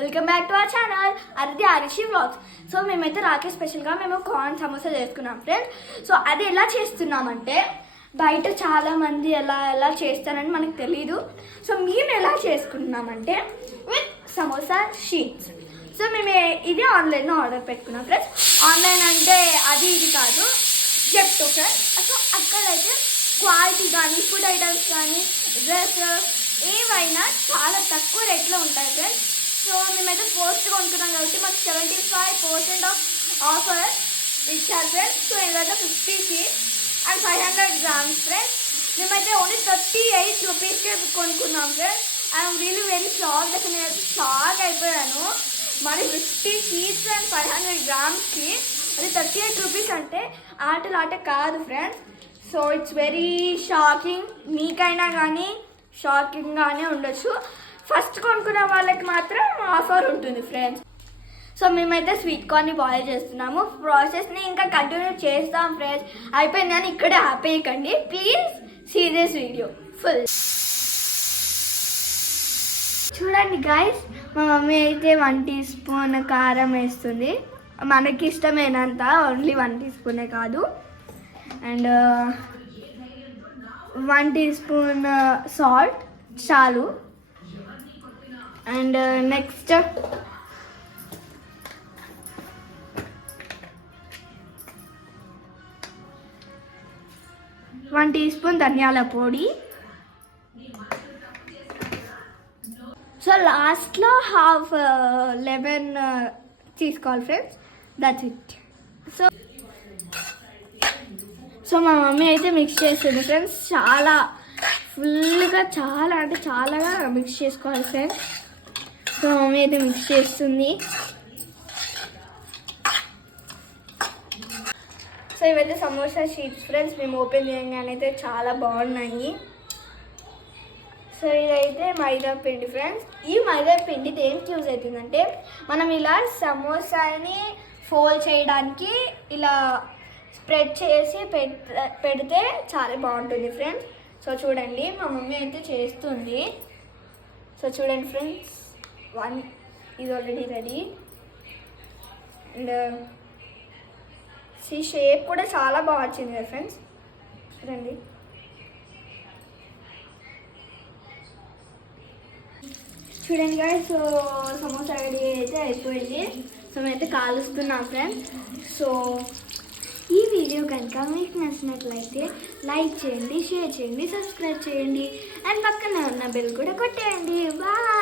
Welcome back to our channel Aridhi Aarishi vlogs. So మేమైతే రాఖీ స్పెషల్గా మేము కార్న్ సమోసా చేసుకున్నాం ఫ్రెండ్స్. సో అది ఎలా చేస్తున్నామంటే బయట చాలా మంది ఎలా చేస్తారని మనకు తెలీదు. సో మేము ఎలా చేసుకుంటున్నామంటే విత్ సమోసా షీట్స్. సో మేము ఇది ఆన్లైన్లో ఆర్డర్ పెట్టుకున్నాం ఫ్రెండ్స్. ఆన్లైన్ అంటే అది ఇది కాదు, జెప్టో ఫ్రెండ్స్. సో అక్కడైతే క్వాలిటీ కానీ ఫుడ్ ఐటమ్స్ కానీ డ్రెస్ ఏవైనా చాలా తక్కువ రేట్లో ఉంటాయి ఫ్రెండ్స్. సో మేమైతే పోస్ట్ కొనుక్కున్నాం కాబట్టి మాకు 75% ఆఫర్ ఇచ్చారు ఫ్రెండ్స్. సో ఇదైతే 50 షీట్స్ అండ్ 500 grams ఫ్రెండ్స్. మేమైతే ఓన్లీ 38 రూపీస్కే కొనుక్కున్నాం friends. I'm really very shock. అసలు నేనైతే షాక్ అయిపోయాను. మరి 50 షీట్స్ అండ్ 500 grams అది 38 రూపీస్ అంటే ఆట కాదు friends. So it's very shocking. మీకైనా కానీ షాకింగ్గానే ఉండొచ్చు. ఫస్ట్ కొనుక్కున్న వాళ్ళకి మాత్రం ఆఫర్ ఉంటుంది ఫ్రెండ్స్. సో మేమైతే స్వీట్ కార్న్ని బాయిల్ చేస్తున్నాము. ప్రాసెస్ని ఇంకా కంటిన్యూ చేస్తాం ఫ్రెండ్స్. అయిపోయింది అని ఇక్కడే ఆపేయకండి ప్లీజ్. సీరియస్ వీడియో ఫుల్ చూడండి గైస్. మా మమ్మీ అయితే 1 teaspoon కారం వేస్తుంది. మనకి ఇష్టమైనంత, ఓన్లీ 1 teaspoon కాదు. అండ్ 1 teaspoon సాల్ట్ చాలు. అండ్ నెక్స్ట్ 1 teaspoon ధనియాల పొడి. సో లాస్ట్లో హాఫ్ లెమన్ తీసుకోవాలి ఫ్రెండ్స్. That's it. సో మా మమ్మీ అయితే మిక్స్ చేస్తుంది ఫ్రెండ్స్. చాలా ఫుల్గా చాలా మిక్స్ చేసుకోవాలి ఫ్రెండ్స్. సో మమ్మీ అయితే మిక్స్ చేస్తుంది. సో ఇవైతే సమోసా షీట్స్ ఫ్రెండ్స్. మేము ఓపెన్ చేయగానే అయితే చాలా బాగున్నాయి. సో ఇదైతే మైదా పిండి ఫ్రెండ్స్. ఈ మైదా పిండి దేనికి యూజ్ అవుతుందంటే మనం ఇలా సమోసాని ఫోల్డ్ చేయడానికి ఇలా స్ప్రెడ్ చేసి పెడితే చాలా బాగుంటుంది ఫ్రెండ్స్. సో చూడండి మా మమ్మీ అయితే చేస్తుంది. సో చూడండి friends, 1 is already ready. And shape కూడా చాలా బాగా వచ్చింది కదా ఫ్రెండ్స్. చూడండి. చూడండి గాయ్స్. సో సమోసా రెడీ అయితే అయిపోయింది. సో మేమైతే కాలుస్తున్నాం ఫ్రెండ్స్. సో ఈ వీడియో కనుక మీకు నచ్చినట్లయితే లైక్ చేయండి, షేర్ చేయండి, సబ్స్క్రైబ్ చేయండి అండ్ పక్కన ఉన్న బెల్ కూడా కొట్టేయండి. బాయ్.